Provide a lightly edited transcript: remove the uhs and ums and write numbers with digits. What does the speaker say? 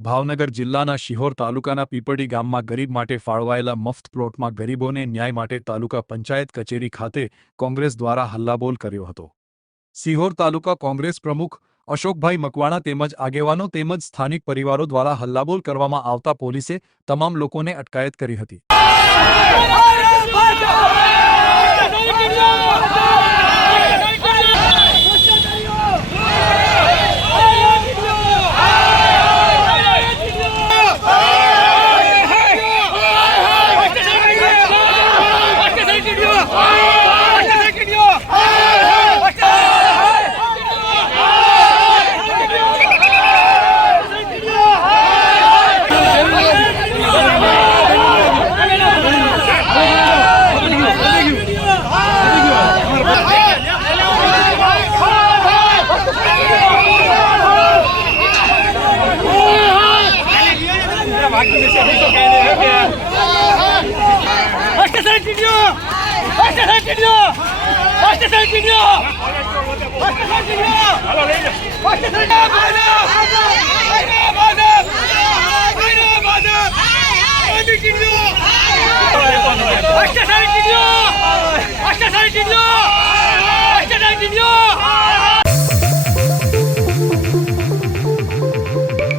ભાવનગર જિલ્લાના શિહોર તાલુકાના પીપળી ગામમાં ગરીબ માટે ફાળવાયેલા મફત પ્લોટમાં ગરીબોને ન્યાય માટે તાલુકા પંચાયત કચેરી ખાતે કોંગ્રેસ દ્વારા હલ્લાબોલ કર્યો હતો। શિહોર તાલુકા કોંગ્રેસ પ્રમુખ અશોકભાઈ મકવાણા તેમજ આગેવાનો તેમજ સ્થાનિક પરિવારો દ્વારા હલ્લાબોલ કરવામાં આવતા પોલીસે તમામ લોકોને અટકાયત કરી હતી।